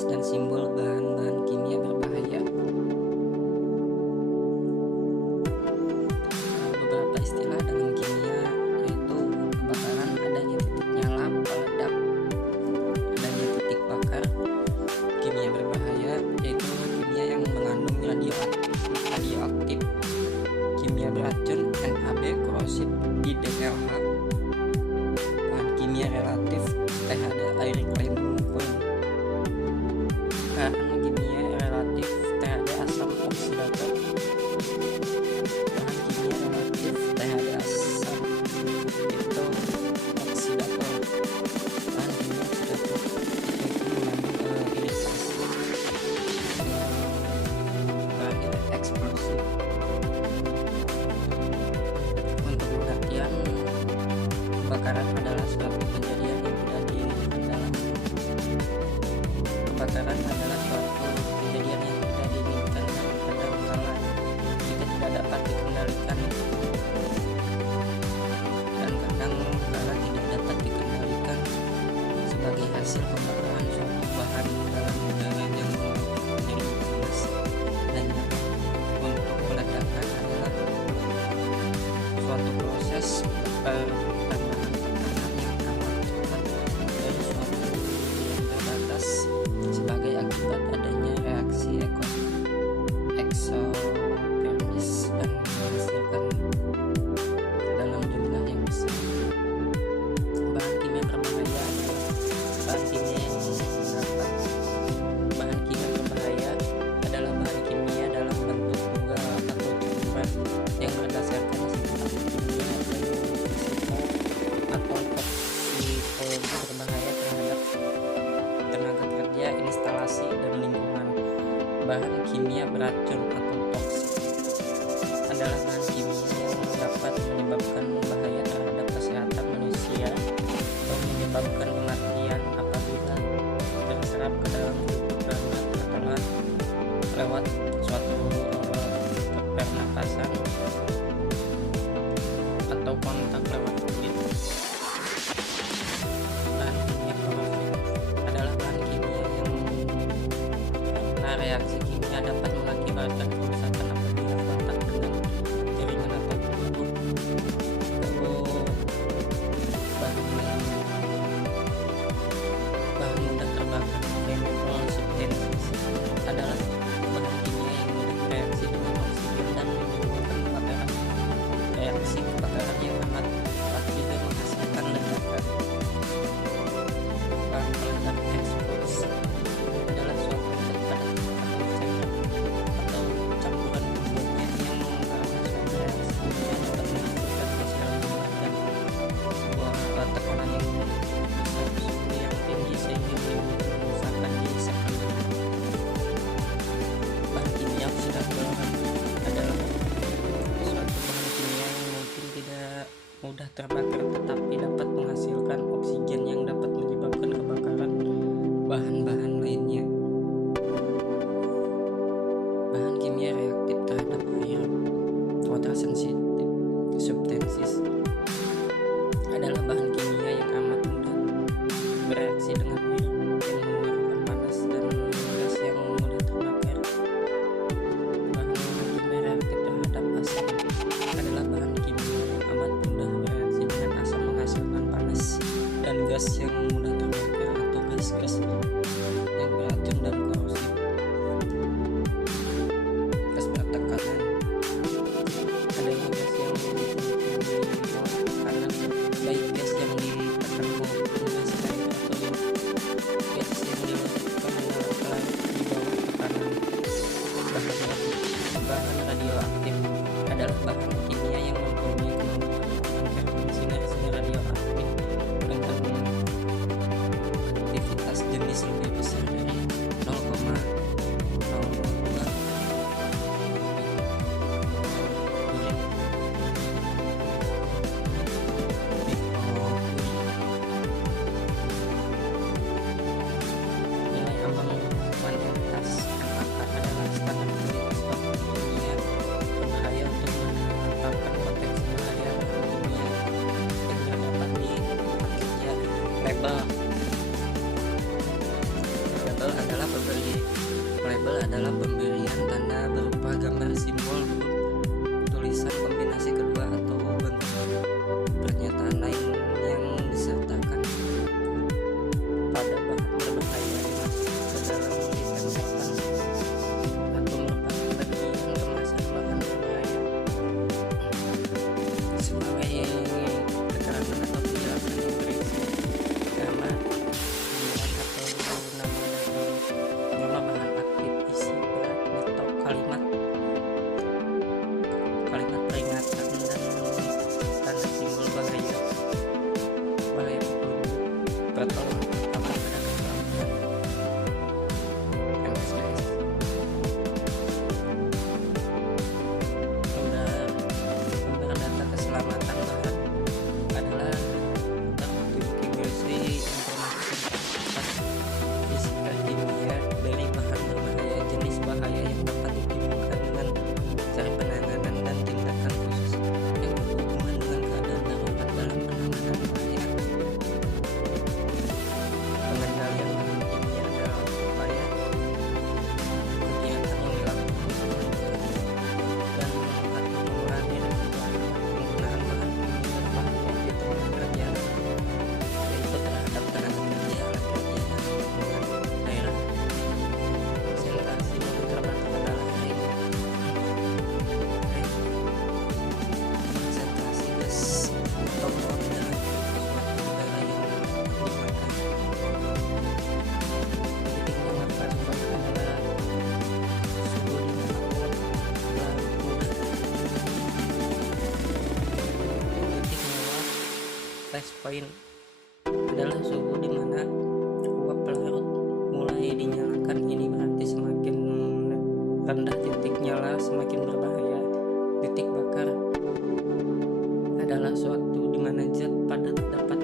jenis dan simbol bahan-bahan kimia berbahaya. Beberapa istilah dalam kimia yaitu kebakaran, adanya titik nyala, peledak, adanya titik bakar. Kimia berbahaya yaitu kimia yang mengandung radioaktif, kimia beracun, NAB, korosif, IDLH. Bahan kimia relatif, THD, air, klaim, puing. Bahan kimia relatif, THD, asam oksidator. Bahan kimia relatif, THD, asam itu oksidator. Bahan kimia oksidator itu mengandung iritasi, eksplosif. Untuk pengertian, kebakaran adalah suatu kejadian yang tidak diinginkan dalam kebakaran adalah suatu kejadian yang tidak diinginkan dalam kadang-kala jika tidak dapat dikendalikan dan kadang-kala tidak dapat dikendalikan sebagai hasil pembakaran suatu bahan dalam udara yang menjadi panas dan nyaman. Untuk meledakan adalah suatu proses pertambahan tekanan yang amat cepat dari suatu yang terbatas sebagai akibat adanya reaksi eksotermis dan menghasilkan dalam jumlah yang besar. Bahan kimia berbahaya adalah bahan kimia yang dapat bahan kimia berbahaya adalah bahan kimia dalam bentuk tunggal atau campuran yang berdasarkan sifat kimia fisika atau toksiko berbahaya terhadap tenaga kerja, instalasi, dan lingkungan. Bahan kimia beracun atau toksik adalah bahan kimia yang dapat menyebabkan bahaya terhadap kesehatan manusia atau menyebabkan kematian apabila terserap ke dalam tubuh setelah lewat suatu pernapasan atau kontak lewat kulit. Bahan kimia korosif adalah bahan kimia yang karena reaksi kimia dapat mengakibatkan kerusakan apabila kontak dengan jaringan atau tubuh. Bahan mudah terbakar, chemical substances adalah bahan kimia yang mudah bereaksi dengan oksigen dan menimbulkan kebakaran. Reaksi kebakaran yang amat cepat juga menghasilkan ledakan. Bahan peledak, eksplosif adalah suatu zat padat atau cairan Label adalah pemberian tanda berupa gambar, simbol, huruf, tulisan, kombinasi kedua, atau bentuk pernyataan lain yang disertakan pada bahan berbahaya dimasukkan ke dalam disinfektan atau merupakan bagian kemasan bahan berbahaya. Sebagai keterangan atau penjelasan yang berisi nama, panggilan atau nama bahan aktif, isi berat, metode, kalimat peringatan, dan tanda simbol bahaya pertolongan pertama pada keselamatan. MSDS sumber data keselamatan bahan adalah bukti berisi informasi tentang fisika kimia dari bahan berbahaya, jenis bahaya yang dapat ditimbulkan dengan cara penanganan, dan tindakan khusus yang berhubungan dengan keadaan darurat dalam penanganan bahaya. Pengendalian bahan kimia dalam upaya kegiatan yang dilakukan untuk menekan dan atau mengurangi resiko penggunaan bahan kimia berbahaya di tempat kerja, yaitu terhadap tenaga kerja, alat kerja, dan lingkungan daerah. Presentasi yang terbatas adalah presentasi gas atau bom dalam suatu udara yang dimakan. Titik memarkas bahan adalah suhu di mana uap larut mudah. Titik meluap flash point adalah suhu di mana uap larut mulai dinyalakan. Ini berarti semakin rendah titik nyala semakin berbahaya. Titik bakar adalah suatu di mana zat padat dapat